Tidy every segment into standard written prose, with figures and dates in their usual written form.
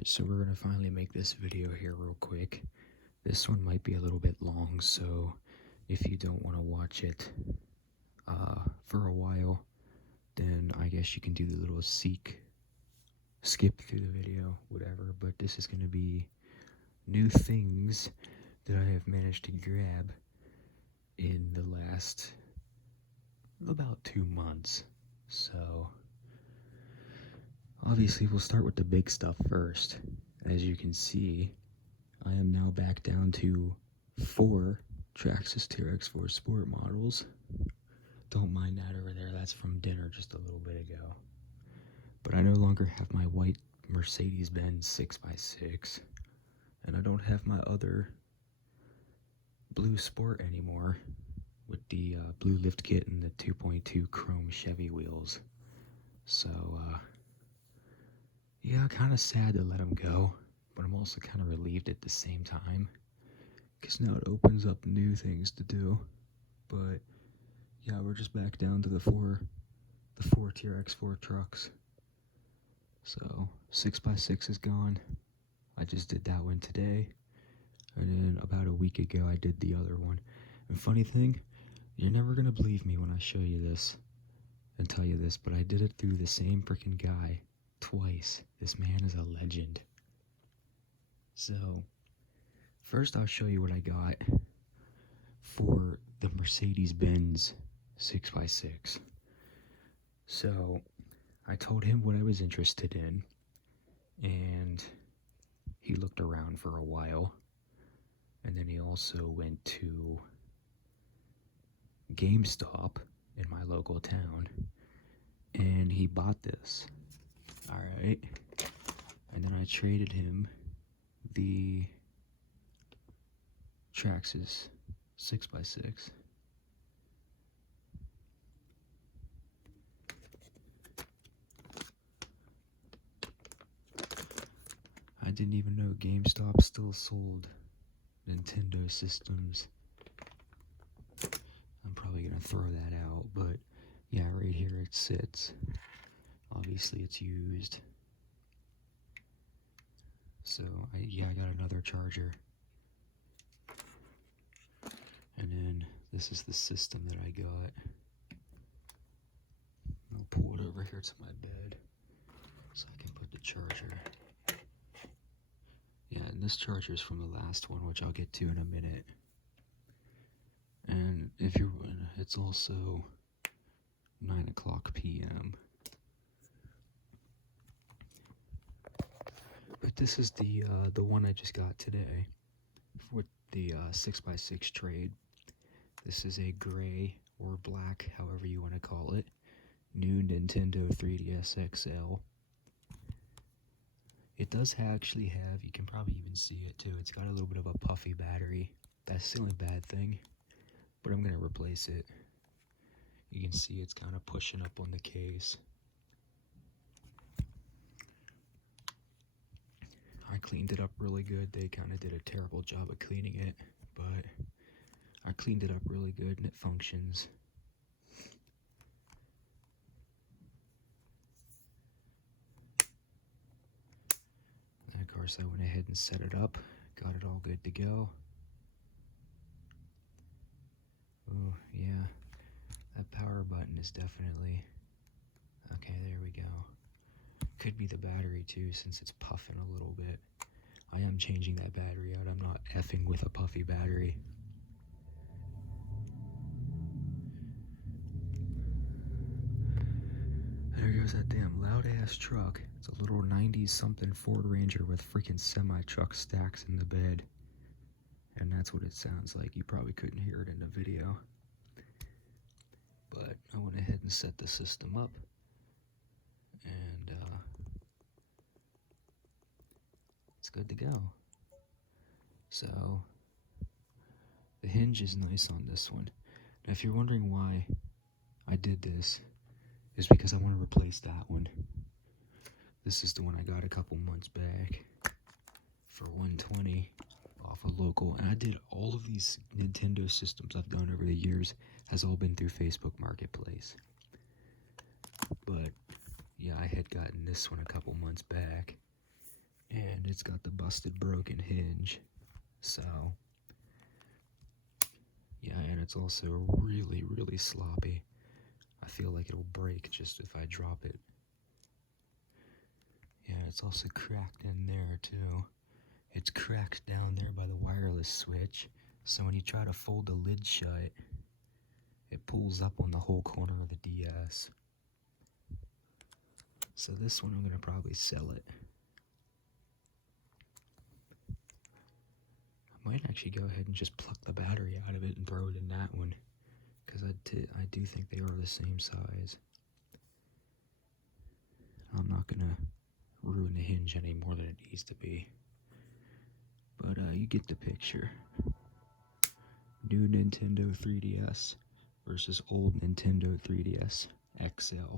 Alright, so we're gonna finally make this video here real quick. This one might be a little bit long, so if you don't want to watch it for a while, then I guess you can do the little skip through the video, whatever. But this is gonna be new things that I have managed to grab in the last about 2 months. So obviously we'll start with the big stuff first. As you can see, I am now back down to 4 Traxxas TRX4 Sport models. Don't mind that over there, that's from dinner just a little bit ago. But I no longer have my white Mercedes-Benz 6x6, and I don't have my other blue Sport anymore with the blue lift kit and the 2.2 chrome Chevy wheels. So yeah, kind of sad to let them go, but I'm also kind of relieved at the same time, because now it opens up new things to do. But yeah, we're just back down to the four TRX4 trucks. So 6x6 is gone. I just did that one today, and then about a week ago I did the other one. And funny thing, you're never gonna believe me when I show you this and tell you this, but I did it through the same freaking guy twice. This man is a legend. So first I'll show you what I got for the Mercedes-Benz 6x6. So I told him what I was interested in, and he looked around for a while, and then he also went to GameStop in my local town, and he bought this. Alright, and then I traded him the Traxxas 6x6. I didn't even know GameStop still sold Nintendo systems. I'm probably gonna throw that out, but yeah, right here it sits. Obviously it's used. So I got another charger. And then this is the system that I got. I'll pull it over here to my bed so I can put the charger. Yeah, and this charger is from the last one, which I'll get to in a minute. And if you're, it's also 9 o'clock p.m. But this is the one I just got today for the 6x6 trade. This is a gray or black, however you want to call it, new Nintendo 3DS XL. It does actually have, you can probably even see it too, it's got a little bit of a puffy battery. That's the only bad thing, but I'm going to replace it. You can see it's kind of pushing up on the case. I cleaned it up really good. They kind of did a terrible job of cleaning it, but I cleaned it up really good and it functions. And of course I went ahead and set it up, got it all good to go. Oh yeah, that power button is definitely, okay, there we go. Could be the battery too, since it's puffing a little bit. I am changing that battery out. I'm not effing with a puffy battery. There goes that damn loud ass truck. It's a little 90s something Ford Ranger with freaking semi-truck stacks in the bed. And that's what it sounds like. You probably couldn't hear it in the video. But I went ahead and set the system up. And it's good to go. So the hinge is nice on this one. Now if you're wondering why I did this, is because I want to replace that one. This is the one I got a couple months back for $120 off a local, and I did all of these Nintendo systems I've done over the years has all been through Facebook Marketplace. But yeah, I had gotten this one a couple months back, and it's got the busted broken hinge. So yeah, and it's also really, really sloppy. I feel like it'll break just if I drop it. Yeah, it's also cracked in there too. It's cracked down there by the wireless switch, so when you try to fold the lid shut, it pulls up on the whole corner of the DS. So this one I'm going to probably sell it. I might actually go ahead and just pluck the battery out of it and throw it in that one, because I do think they are the same size. I'm not going to ruin the hinge any more than it needs to be. But you get the picture. New Nintendo 3DS versus old Nintendo 3DS XL.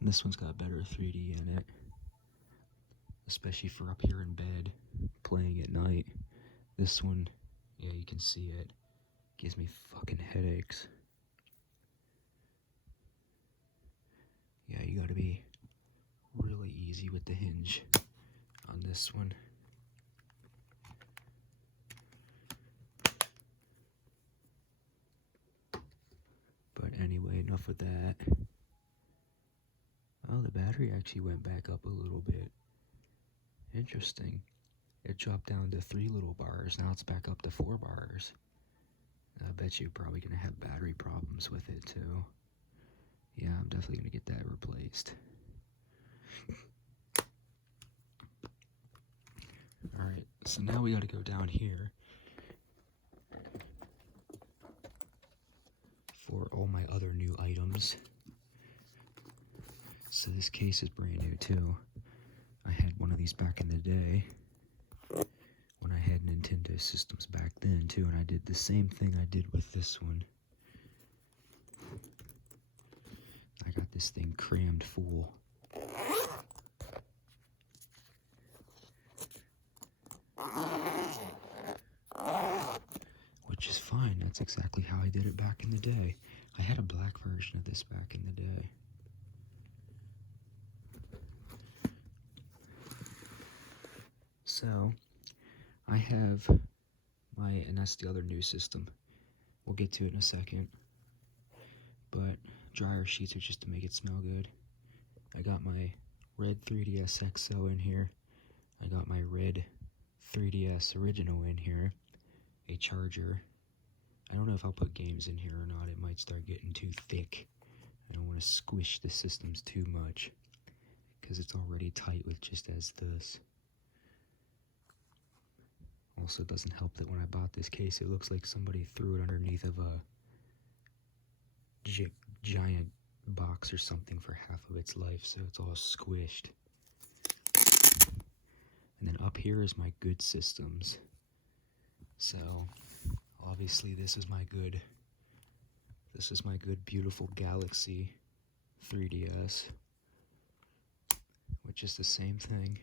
And this one's got better 3D in it, especially for up here in bed, playing at night. This one, yeah, you can see it, gives me fucking headaches. Yeah, you gotta be really easy with the hinge on this one. But anyway, enough of that. Oh, the battery actually went back up a little bit. Interesting. It dropped down to 3 little bars. Now it's back up to 4 bars. I bet you're probably going to have battery problems with it too. Yeah, I'm definitely going to get that replaced. Alright, so now we got to go down here for all my other new items. So this case is brand new too. I had one of these back in the day when I had Nintendo systems back then too, and I did the same thing I did with this one. I got this thing crammed full. Which is fine, that's exactly how I did it back in the day. I had a black version of this back in the day. So, I have and that's the other new system. We'll get to it in a second. But dryer sheets are just to make it smell good. I got my red 3DS XO in here. I got my red 3DS original in here. A charger. I don't know if I'll put games in here or not. It might start getting too thick. I don't want to squish the systems too much, because it's already tight with just as this. Also, doesn't help that when I bought this case, it looks like somebody threw it underneath of a giant box or something for half of its life, so it's all squished. And then up here is my good systems. So, obviously this is my good beautiful Galaxy 3DS, which is the same thing.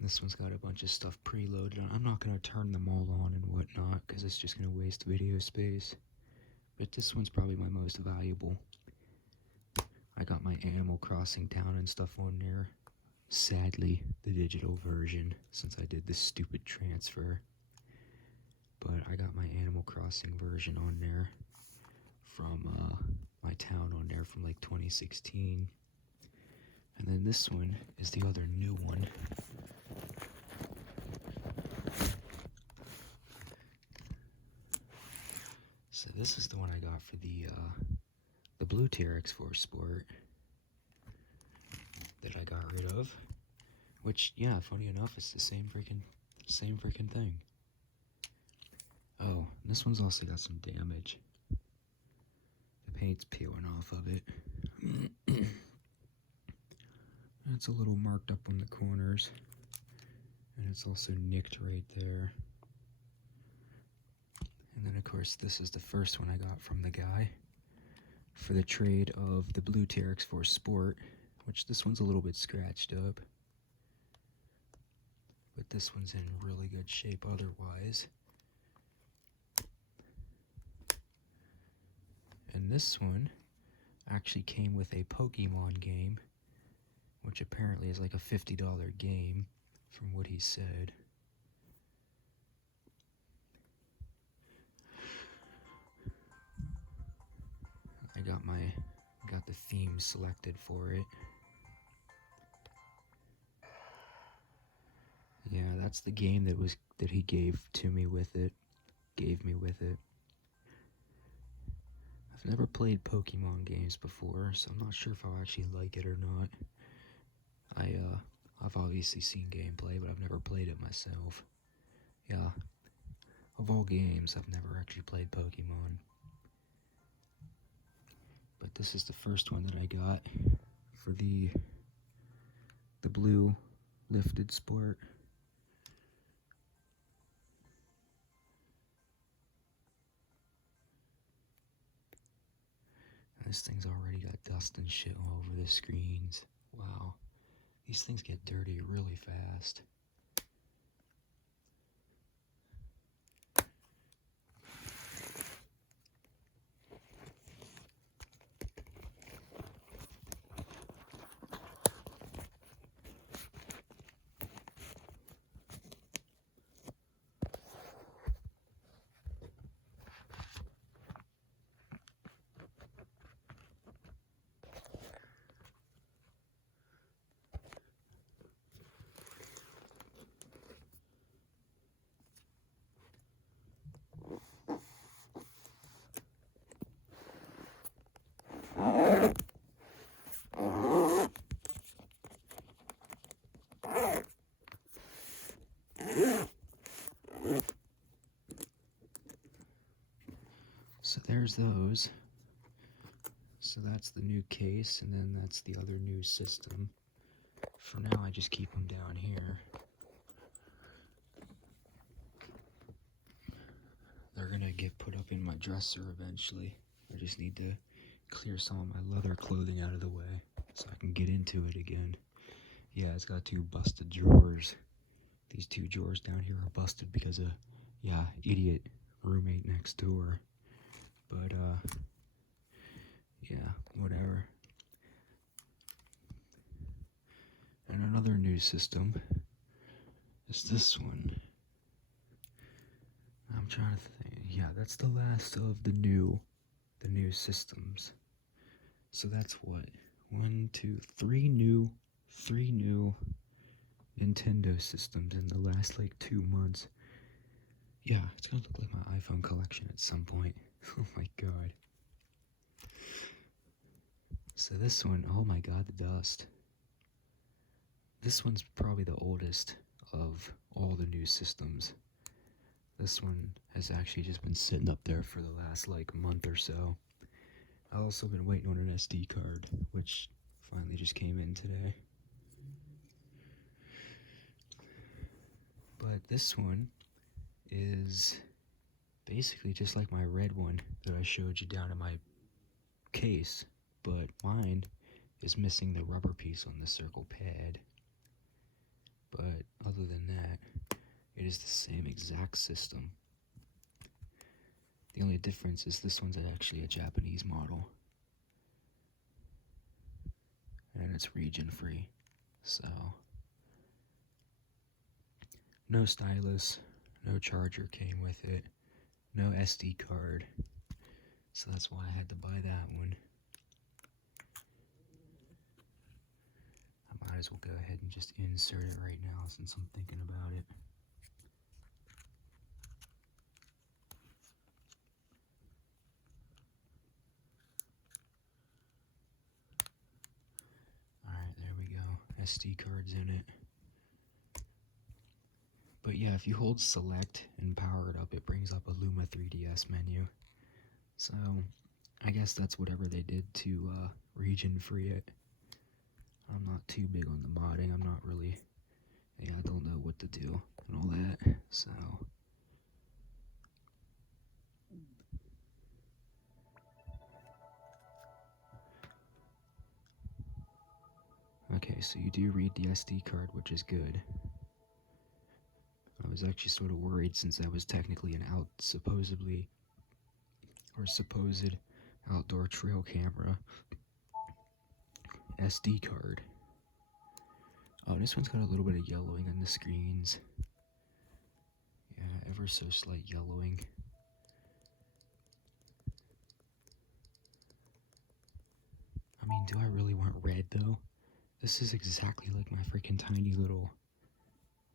This one's got a bunch of stuff preloaded on. I'm not going to turn them all on and whatnot, because it's just going to waste video space. But this one's probably my most valuable. I got my Animal Crossing down and stuff on there. Sadly, the digital version, since I did this stupid transfer. But I got my Animal Crossing version on there from my town on there from like 2016. And then this one is the other new one. So this is the one I got for the Blue Tier X4 Sport that I got rid of. Which, yeah, funny enough, it's the same freaking thing. Oh, this one's also got some damage. The paint's peeling off of it. It's a little marked up on the corners. And it's also nicked right there. And then, of course, this is the first one I got from the guy for the trade of the Blue Tier X4 Sport, which this one's a little bit scratched up. But this one's in really good shape otherwise. And this one actually came with a Pokemon game which apparently is like a $50 game from what he said. I got the theme selected for it. Yeah, that's the game that he gave me with it. I've never played Pokemon games before, so I'm not sure if I'll actually like it or not. I've obviously seen gameplay, but I've never played it myself. Yeah, of all games, I've never actually played Pokemon. But this is the first one that I got for the blue lifted sport. And this thing's already got dust and shit all over the screens. Wow. These things get dirty really fast. So there's those. So that's the new case, and then that's the other new system. For now, I just keep them down here. They're gonna get put up in my dresser eventually. I just need to clear some of my leather clothing out of the way so I can get into it again. Yeah, it's got two busted drawers. These two drawers down here are busted because of, yeah, idiot roommate next door. But, yeah, whatever. And another new system is this one. I'm trying to think. Yeah, that's the last of the new systems. So that's what? 1, 2, 3 new Nintendo systems in the last like 2 months. Yeah, it's gonna look like my iPhone collection at some point. Oh my god. So this one, oh my god, the dust. This one's probably the oldest of all the new systems. This one has actually just been sitting up there for the last like month or so. I've also been waiting on an SD card, which finally just came in today. But this one is basically just like my red one that I showed you down in my case, but mine is missing the rubber piece on the circle pad. But other than that, it is the same exact system. The only difference is this one's actually a Japanese model. And it's region free. So, no stylus, no charger came with it, no SD card. So that's why I had to buy that one. I might as well go ahead and just insert it right now since I'm thinking about it. Alright, there we go. SD card's in it. But yeah, if you hold select and power it up, it brings up a Luma 3DS menu. So, I guess that's whatever they did to region free it. I'm not too big on the modding. I'm not really, yeah, I don't know what to do and all that. So, okay, so you do read the SD card, which is good. I was actually sort of worried since that was technically an supposed outdoor trail camera SD card. Oh, this one's got a little bit of yellowing on the screens. Yeah, ever so slight yellowing. I mean, do I really want red though? This is exactly like my freaking tiny little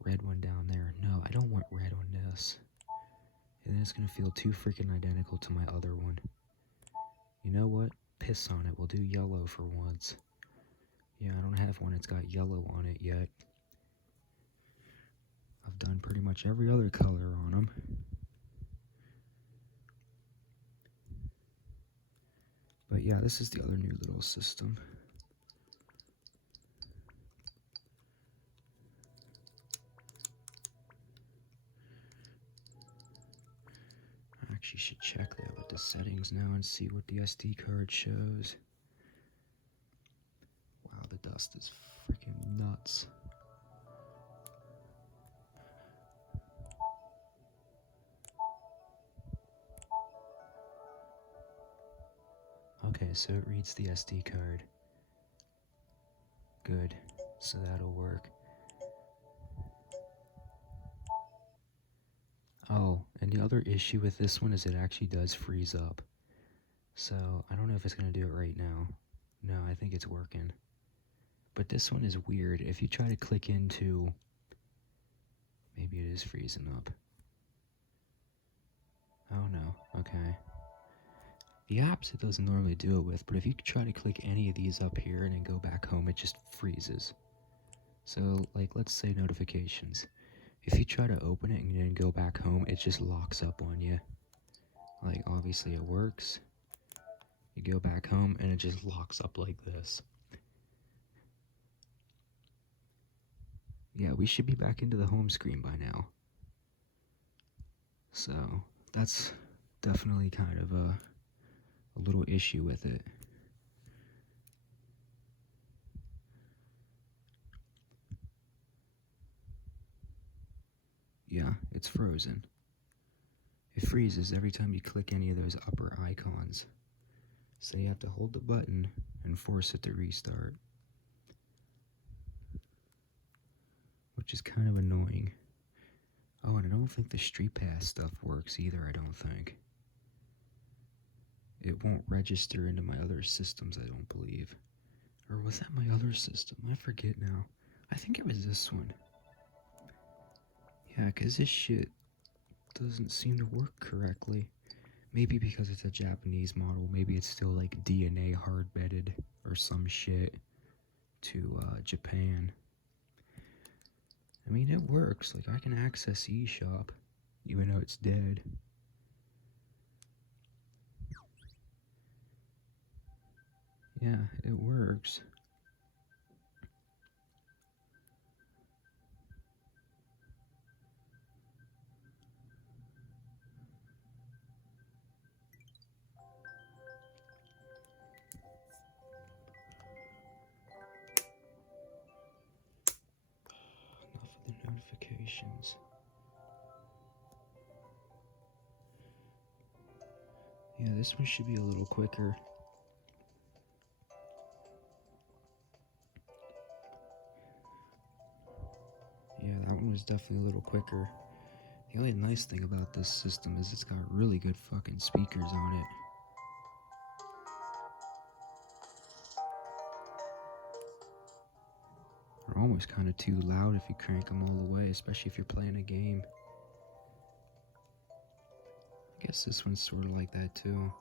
red one down there. No, I don't want red on this. And then it's gonna feel too freaking identical to my other one. You know what? Piss on it. We'll do yellow for once. Yeah, I don't have one that's got yellow on it yet. I've done pretty much every other color on them. But yeah, this is the other new little system. I actually should check that with the settings now and see what the SD card shows. Wow, the dust is freaking nuts. Okay, so it reads the SD card. Good, so that'll work. Oh, and the other issue with this one is it actually does freeze up. So, I don't know if it's going to do it right now. No, I think it's working. But this one is weird. If you try to click into... Maybe it is freezing up. Oh no, okay. The apps it doesn't normally do it with, but if you try to click any of these up here and then go back home, it just freezes. So, like, let's say notifications. If you try to open it and then go back home, it just locks up on you. Like, obviously it works. You go back home and it just locks up like this. Yeah, we should be back into the home screen by now. So, that's definitely kind of a little issue with it. Yeah, it's frozen. It freezes every time you click any of those upper icons. So you have to hold the button and force it to restart. Which is kind of annoying. Oh, and I don't think the Street Pass stuff works either, I don't think. It won't register into my other systems, I don't believe. Or was that my other system? I forget now. I think it was this one. Yeah, because this shit doesn't seem to work correctly. Maybe because it's a Japanese model, maybe it's still like DNA hard-bedded or some shit to Japan. I mean, it works. Like, I can access eShop, even though it's dead. Yeah, it works. Enough of the notifications. Yeah, this one should be a little quicker. Yeah, that one was definitely a little quicker. The only nice thing about this system is it's got really good fucking speakers on it. They're almost kind of too loud if you crank them all the way, especially if you're playing a game. I guess this one's sort of like that too.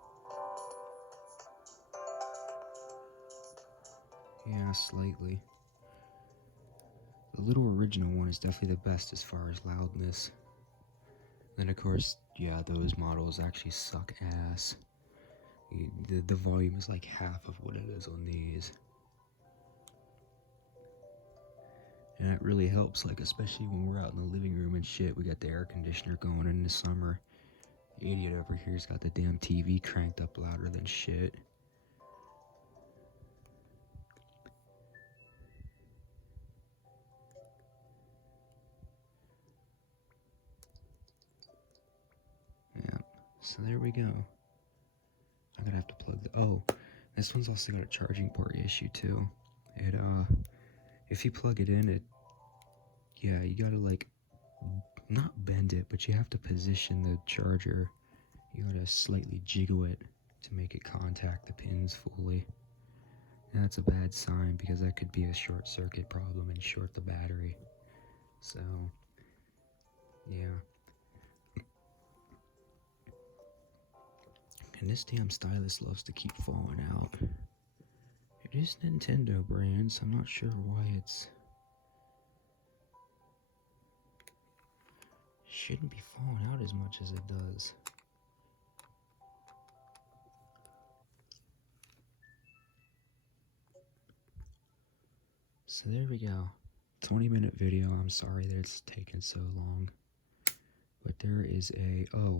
Yeah, slightly. The little original one is definitely the best as far as loudness. Then of course, yeah, those models actually suck ass. The volume is like half of what it is on these. And it really helps, like, especially when we're out in the living room and shit. We got the air conditioner going in the summer. The idiot over here's got the damn TV cranked up louder than shit. Yeah, so there we go. I'm gonna have to plug the... Oh, this one's also got a charging port issue too. if you plug it in, yeah, you gotta like not bend it, but you have to position the charger. You gotta slightly jiggle it to make it contact the pins fully. And that's a bad sign because that could be a short circuit problem and short the battery. So, yeah. And this damn stylus loves to keep falling out. It is Nintendo brand, so I'm not sure why it's shouldn't be falling out as much as it does. So there we go. 20-minute video. I'm sorry that it's taken so long. But there is oh,